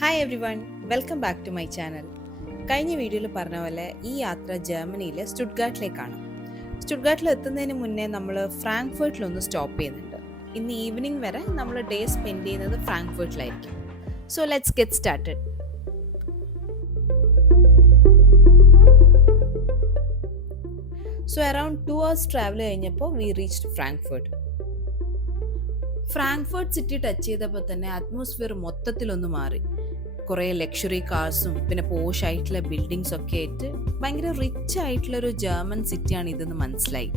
Hi everyone, welcome back to my channel. കഴിഞ്ഞ വീഡിയോയിൽ പറഞ്ഞ പോലെ ഈ യാത്ര ജർമ്മനിയിലെ സ്റ്റുട്ട്ഗാർട്ടിലേക്കാണ്. സ്റ്റുട്ട്ഗാർട്ടിൽ എത്തുന്നതിന് മുന്നേ നമ്മൾ ഫ്രാങ്ക്ഫർട്ടിലൊന്ന് സ്റ്റോപ്പ് ചെയ്യുന്നുണ്ട്. ഇന്ന് ഈവനിങ് വരെ നമ്മൾ ഡേ സ്പെൻഡ് ചെയ്യുന്നത് ഫ്രാങ്ക്ഫർട്ടിലായിരിക്കും. So let's get started. So around 2 hours travel കഴിഞ്ഞപ്പോൾ we reached Frankfurt. Frankfurt city touch ചെയ്തപ്പോൾ തന്നെ അറ്റ്മോസ്ഫിയർ മൊത്തത്തിലൊന്ന് മാറി. കുറേ ലക്ഷറി കാർസും പിന്നെ പോഷ് ആയിട്ടുള്ള ബിൽഡിങ്സ് ഒക്കെ ആയിട്ട് ഭയങ്കര റിച്ച് ആയിട്ടുള്ള ഒരു ജർമ്മൻ സിറ്റിയാണ് ഇതെന്ന് മനസ്സിലായി.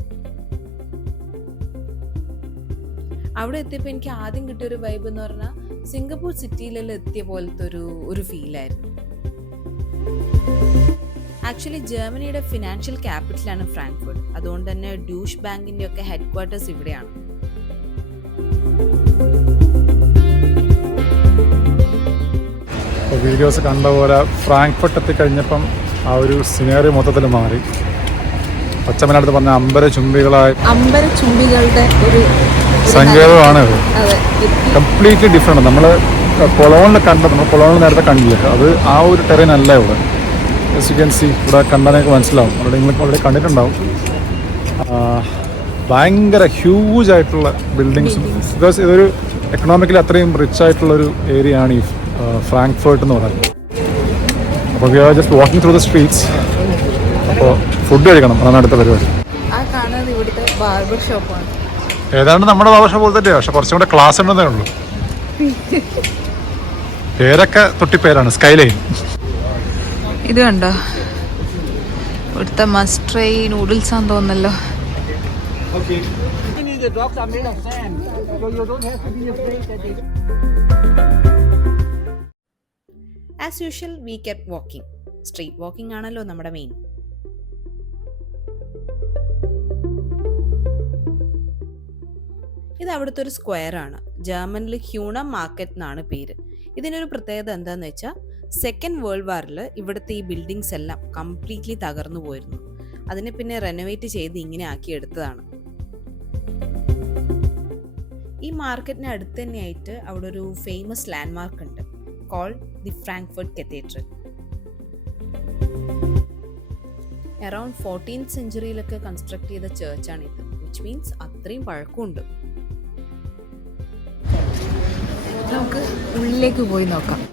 അവിടെ എത്തിയപ്പോൾ എനിക്ക് ആദ്യം കിട്ടിയ ഒരു വൈബ് എന്ന് പറഞ്ഞാൽ സിംഗപ്പൂർ സിറ്റിയിലെല്ലാം എത്തിയ പോലത്തെ ഒരു ഫീലായിരുന്നു. ആക്ച്വലി ജർമ്മനിയുടെ ഫിനാൻഷ്യൽ ക്യാപിറ്റലാണ് ഫ്രാങ്ക്ഫർട്ട്. അതുകൊണ്ട് തന്നെ ഡ്യൂഷ് ബാങ്കിന്റെ ഒക്കെ ഹെഡ് ക്വാർട്ടേഴ്സ് ഇവിടെയാണ്. വീഡിയോസ് കണ്ട പോലെ ഫ്രാങ്ക്ഫർട്ട് എത്തിക്കഴിഞ്ഞപ്പം ആ ഒരു സിനറി മൊത്തത്തിൽ മാറി. പച്ചമലയാളത്തിൽ പറഞ്ഞ അമ്പരചുംബികളുടെ ഒരു സങ്കേതമാണ് ഇത്. Completely different. നമ്മൾ കൊളോണിൽ നേരത്തെ കണ്ടില്ല, അത് ആ ഒരു ടെറൈൻ അല്ല ഇവിടെ. യു ക്യാൻ സി, ഇവിടെ കണ്ടാൽ നിങ്ങൾക്ക് മനസ്സിലാവും. അവിടെ നിങ്ങൾ അവിടെ കണ്ടിട്ടുണ്ടാവും. ഭയങ്കര ഹ്യൂജ് ആയിട്ടുള്ള ബിൽഡിങ്സും, ബിക്കോസ് ഇതൊരു എക്കണോമിക്കലി അത്രയും റിച്ച് ആയിട്ടുള്ളൊരു ഏരിയ ആണ് ഈ ഫ്രാങ്ക്ഫർട്ട് എന്ന് പറയുന്നത്. അപ്പോൾ we are just walking through the streets. അപ്പോൾ ഫുഡ് കഴിക്കണം, അതാണ് അടുത്ത പരിപാടി. ഏതാണ്ട് നമ്മുടെ ബാർബർ ഷോപ്പ് പോലെ തന്നെയാണ്, പക്ഷെ കുറച്ചും കൂടെ ക്ലാസ് ഉണ്ടെന്നേ ഉള്ളൂ. പേരൊക്കെ തൊട്ടിപ്പേരാണ്, സ്കൈലൈൻ. ഇത് കണ്ടോ, ഇവിടുത്തെ മസ്റ്റ് ട്രൈ നൂഡിൽസ് ആണെന്ന് തോന്നല്ലോ. As usual we kept walking. Street walking ആണല്ലോ നമ്മുടെ മെയിൻ. ഇത് അവിടുത്തെ ഒരു സ്ക്വയർ ആണ്. ജർമ്മനിൽ ഹ്യൂണ മാർക്കറ്റ് എന്നാണ് പേര്. ഇതിനൊരു പ്രത്യേകത എന്താന്ന് വെച്ചാൽ, സെക്കൻഡ് വേൾഡ് വാറിൽ ഇവിടുത്തെ ഈ ബിൽഡിങ്സ് എല്ലാം കംപ്ലീറ്റ്ലി തകർന്നു പോയിരുന്നു. അതിനെ പിന്നെ റെനോവേറ്റ് ചെയ്ത് ഇങ്ങനെ ആക്കി എടുത്തതാണ്. ഈ മാർക്കറ്റിന് അടുത്ത് തന്നെയായിട്ട് അവിടെ ഒരു ഫേമസ് ലാൻഡ്മാർക്ക് ഉണ്ട്, called the Frankfurt cathedral. Around 14th സെഞ്ചുറിയിലൊക്കെ കൺസ്ട്രക്ട് ചെയ്ത ചേർച്ചാണിത്, വിച്ച് മീൻസ് അത്രയും പഴക്കമുണ്ട്. നമുക്ക് ഉള്ളിലേക്ക് പോയി നോക്കാം.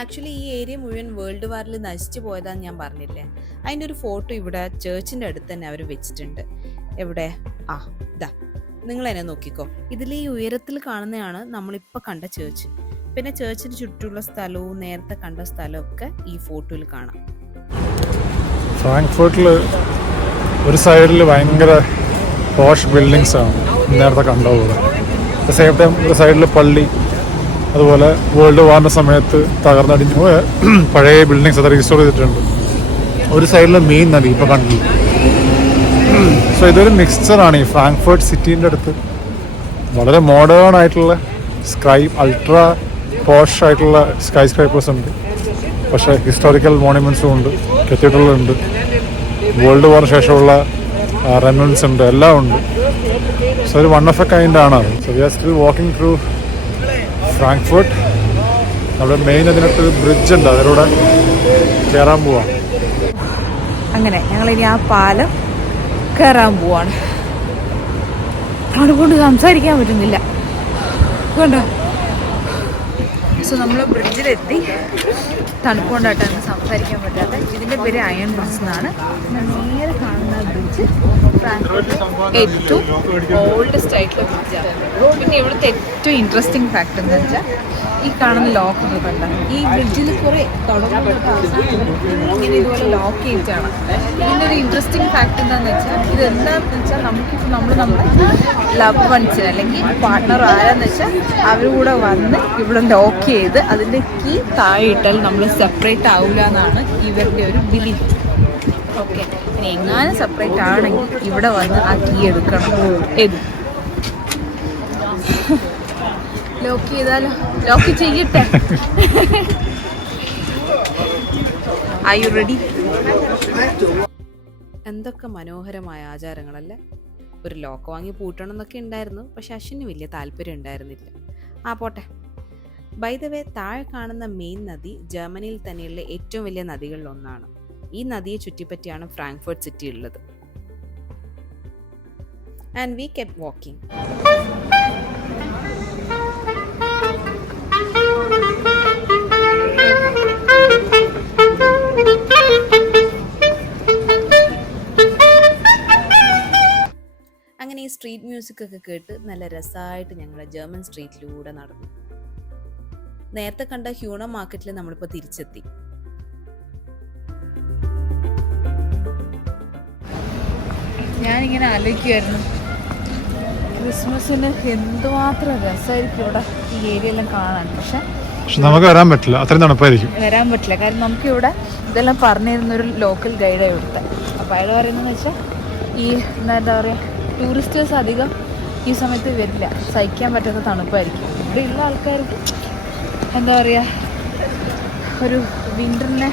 ആക്ച്വലി ഈ ഏരിയ മുഴുവൻ വേൾഡ് വാറിൽ നശിച്ചു പോയതാന്ന് ഞാൻ പറഞ്ഞില്ലേ, അതിൻ്റെ ഒരു ഫോട്ടോ ഇവിടെ ചേർച്ചിൻ്റെ അടുത്ത് തന്നെ അവർ വെച്ചിട്ടുണ്ട്. എവിടെ? ഇതാ, നിങ്ങൾ എന്നെ നോക്കിക്കോ. ഇതിൽ ഈ ഉയരത്തിൽ കാണുന്നതാണ് നമ്മളിപ്പോൾ കണ്ട ചേർച്ച്. പിന്നെ ചേർച്ചിന് ചുറ്റുമുള്ള സ്ഥലവും നേരത്തെ കണ്ട സ്ഥലവും ഒക്കെ ഈ ഫോട്ടോയിൽ കാണാം. ഫ്രാങ്ക്ഫർട്ടിൽ ഒരു സൈഡിൽ ഭയങ്കര പോഷ് ബിൽഡിങ്സ് ആണ് നേരത്തെ കണ്ടപോലെ. സെയിം ടൈം ഒരു സൈഡിൽ പള്ളി, അതുപോലെ വേൾഡ് വാറിൻ്റെ സമയത്ത് തകർന്നടിഞ്ഞു പോയ പഴയ ബിൽഡിങ്സ് അത് റീസ്റ്റോർ ചെയ്തിട്ടുണ്ട്. ഒരു സൈഡിൽ മെയിൻ നദി ഇപ്പോൾ കണ്ടില്ല. സോ ഇതൊരു മിക്സ്ചറാണ് ഈ ഫ്രാങ്ക്ഫർട്ട് സിറ്റീൻ്റെ അടുത്ത്. വളരെ മോഡേൺ ആയിട്ടുള്ള അൾട്രാ പോഷ് ആയിട്ടുള്ള സ്കൈ സ്ക്രൈപ്പേഴ്സ് ഉണ്ട്, പക്ഷേ ഹിസ്റ്റോറിക്കൽ മോണുമെൻറ്റ്സും ഉണ്ട്, കത്തീഡ്രലുണ്ട്, വേൾഡ് വാറിന് ശേഷമുള്ള റെമനൻസ് ഉണ്ട്, എല്ലാം ഉണ്ട്. സോ ഒരു വൺ ഓഫ് എ കൈൻഡ് ആണ് അത്. So we are still walking through Frankfurt. അവിടെ മെയിൻ അതിനകത്ത് ബ്രിഡ്ജ് ഉണ്ട്, അതിലൂടെ കയറാൻ പോവാം. അങ്ങനെ ഞങ്ങളിനി ആ പാലം കയറാൻ പോവാണ്. അതുകൊണ്ട് സംസാരിക്കാൻ പറ്റുന്നില്ല, കണ്ടോ. സോ നമ്മൾ ബ്രിഡ്ജിലെത്തി. തണുപ്പുകൊണ്ടായിട്ടാണ് സംസാരിക്കാൻ പറ്റാത്ത. ഇതിൻ്റെ പേര് അയൺ ബ്രിഡ്ജ് എന്നാണ്. നേരെ കാണുന്ന ബ്രിഡ്ജ് ഏറ്റവും ഓൾഡസ്റ്റ് ആയിട്ടുള്ള ബ്രിഡ്ജാണ്. പിന്നെ ഇവിടുത്തെ ഏറ്റവും ഇൻട്രസ്റ്റിംഗ് ഫാക്ട് എന്ന് വെച്ചാൽ ഈ കാണുന്ന ലോക്ക് കണ്ട ഈ ബ്രിഡ്ജിൽ കുറേ ഇങ്ങനെ ഇതുപോലെ ലോക്ക് ചെയ്തിട്ടാണ്. ഇതിൻ്റെ ഒരു ഇൻട്രസ്റ്റിംഗ് ഫാക്ട് എന്താണെന്ന് വെച്ചാൽ ഇത് എന്താണെന്ന് വെച്ചാൽ നമുക്കിപ്പോൾ നമ്മുടെ ലവ് വൺസിന് അല്ലെങ്കിൽ പാർട്ട്ണർ ആരാന്ന് വെച്ചാൽ അവർ കൂടെ വന്ന് ഇവിടെ ലോക്ക് ചെയ്ത് അതിൻ്റെ കീ താഴെ ഇട്ടാൽ നമ്മൾ സെപ്പറേറ്റ് ആവില്ല എന്നാണ് ഇവരുടെ ഒരു ബിലീഫ്. ഓക്കെ, ഇനി എങ്ങാനും സെപ്പറേറ്റ് ആണെങ്കിൽ ഇവിടെ വന്ന് ആ കീ എടുക്കണം. ലോക്ക് ചെയ്താലോ? ലോക്ക് ചെയ്യട്ടെ. Are you ready? എന്തൊക്കെ മനോഹരമായ ആചാരങ്ങളല്ലേ. ഒരു ലോക്ക് വാങ്ങി പൂട്ടണം എന്നൊക്കെ ഉണ്ടായിരുന്നു, പക്ഷെ അശ്വിന് വലിയ താല്പര്യം ഉണ്ടായിരുന്നില്ല. പോട്ടെ. ബൈ ദ വേ, താഴെ കാണുന്ന മെയിൻ നദി ജർമ്മനിയിൽ തന്നെയുള്ള ഏറ്റവും വലിയ നദികളിൽ ഒന്നാണ്. ഈ നദിയെ ചുറ്റിപ്പറ്റിയാണ് ഫ്രാങ്ക്ഫർട്ട് സിറ്റി ഉള്ളത്. And we kept walking. അങ്ങനെ ഈ സ്ട്രീറ്റ് മ്യൂസിക് ഒക്കെ കേട്ട് നല്ല രസമായിട്ട് ഞങ്ങൾ ജർമ്മൻ സ്ട്രീറ്റിലൂടെ നടന്നു. നേരത്തെ കണ്ട ഹ്യൂണ മാർക്കറ്റിൽ നമ്മളിപ്പോൾ തിരിച്ചെത്തി. ഞാനിങ്ങനെ ആലോചിക്കുമായിരുന്നു, ക്രിസ്മസിന് എന്തുമാത്രം രസമായിരിക്കും ഇവിടെ ഈ ഏരിയ എല്ലാം കാണാൻ. പക്ഷെ നമുക്ക് വരാൻ പറ്റില്ല, അത്രയും തണുപ്പായിരിക്കും. വരാൻ പറ്റില്ല, കാരണം നമുക്കിവിടെ ഇതെല്ലാം പറഞ്ഞു തരുന്നൊരു ലോക്കൽ ഗൈഡാണ് ഇവിടുത്തെ. അപ്പോൾ അയാൾ പറയുന്നതെന്ന് വെച്ചാൽ ഈ എന്താ പറയുക, ടൂറിസ്റ്റേഴ്സ് അധികം ഈ സമയത്ത് വരില്ല, സഹിക്കാൻ പറ്റാത്ത തണുപ്പായിരിക്കും. ഇവിടെയുള്ള ആൾക്കാർക്ക് എന്താ പറയുക, ഒരു വിൻ്ററിനെ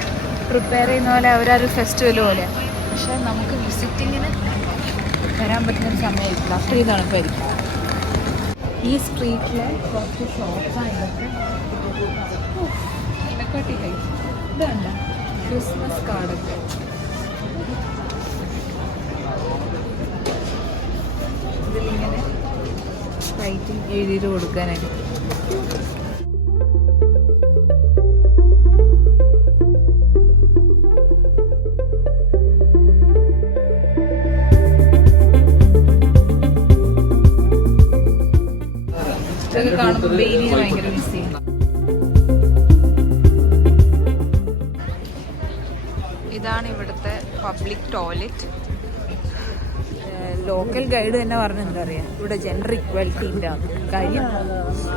പ്രിപ്പയർ ചെയ്യുന്ന പോലെ അവരൊരു ഫെസ്റ്റിവൽ പോലെയാണ്. പക്ഷേ നമുക്ക് വിസിറ്റിങ്ങിന് വരാൻ പറ്റുന്നൊരു സമയമായിരിക്കില്ല, അത്രയും തണുപ്പായിരിക്കും. ഈ സ്ട്രീറ്റിലെ കുറച്ച് ഷോപ്പാണ് ഇതൊക്കെ. ഇതുണ്ട് ക്രിസ്മസ് കാർഡൊക്കെ. ഇതിലിങ്ങനെ റൈറ്റിംഗ് എഴുതിയിട്ട് കൊടുക്കാനായിട്ട്. ഇതൊക്കെ കാണുമ്പോൾ ബെയിലിനെ ഭയങ്കര മിസ് ചെയ്യും. ഇതാണ് ഇവിടുത്തെ പബ്ലിക് ടോയ്ലറ്റ്. ലോക്കൽ ഗൈഡ് തന്നെ പറഞ്ഞ എന്താ പറയുക, ഇവിടെ ജെൻഡർ ഇക്വാലിറ്റി ഇല്ല. കാര്യം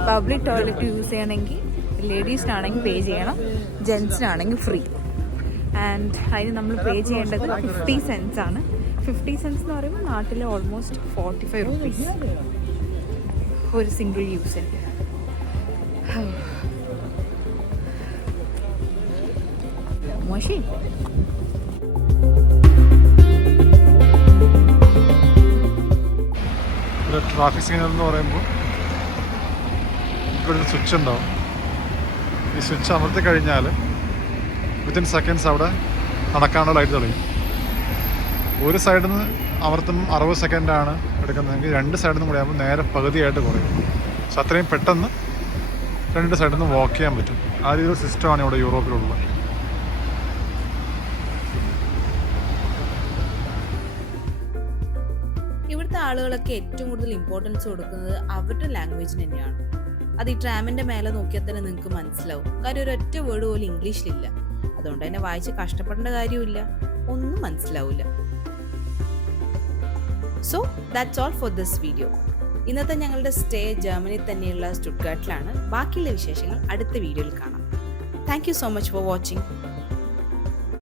പബ്ലിക് ടോയ്ലറ്റ് യൂസ് ചെയ്യണമെങ്കിൽ ലേഡീസിനാണെങ്കിൽ പേ ചെയ്യണം, ജെൻസിനാണെങ്കിൽ ഫ്രീ. ആൻഡ് അതിന് നമ്മൾ പേ ചെയ്യേണ്ടത് 50 cents ആണ്. 50 cents എന്ന് പറയുമ്പോൾ നാട്ടിലെ ഓൾമോസ്റ്റ് 45 rupees ഒരു സിംഗിൾ യൂസിന്. മോശം. ട്രാഫിക് സിഗ്നൽ എന്ന് പറയുമ്പോൾ ഇവിടെ ഒരു സ്വിച്ച് ഉണ്ടാവും. ഈ സ്വിച്ച് അമർത്തി കഴിഞ്ഞാൽ വിത്തിൻ സെക്കൻഡ്സ് അവിടെ നടക്കാനുള്ള ലൈറ്റ് തെളിയും. ഒരു സൈഡിൽ നിന്ന് അമർത്തുമ്പോൾ 60 സെക്കൻഡാണ് എടുക്കുന്നതെങ്കിൽ 2 സൈഡിൽ നിന്ന് കൂടി ആകുമ്പോൾ നേരെ പകുതിയായിട്ട് കുറയും. സോ അത്രയും പെട്ടെന്ന് 2 സൈഡിൽ നിന്ന് വാക്ക് ചെയ്യാൻ പറ്റും. ആ രീതിയിൽ സിസ്റ്റമാണ് ഇവിടെ യൂറോപ്പിലുള്ളത്. ഇവിടുത്തെ ആളുകളൊക്കെ ഏറ്റവും കൂടുതൽ ഇമ്പോർട്ടൻസ് കൊടുക്കുന്നത് അവരുടെ ലാംഗ്വേജിന് തന്നെയാണ്. അത് ഈ ട്രാമിന്റെ മേലെ നോക്കിയാൽ തന്നെ നിങ്ങൾക്ക് മനസ്സിലാവും. കാര്യം ഒരൊറ്റ വേർഡ് പോലും ഇംഗ്ലീഷിലില്ല. അതുകൊണ്ട് തന്നെ വായിച്ച് കഷ്ടപ്പെടേണ്ട കാര്യമില്ല, ഒന്നും മനസ്സിലാവില്ല. So that's all for this video. ഇന്നത്തെ ഞങ്ങളുടെ സ്റ്റേ ജർമ്മനിയിൽ തന്നെയുള്ള സ്റ്റുട്ട്ഗാർട്ടിലാണ്. ബാക്കിയുള്ള വിശേഷങ്ങൾ അടുത്ത വീഡിയോയിൽ കാണാം. Thank you so much for watching.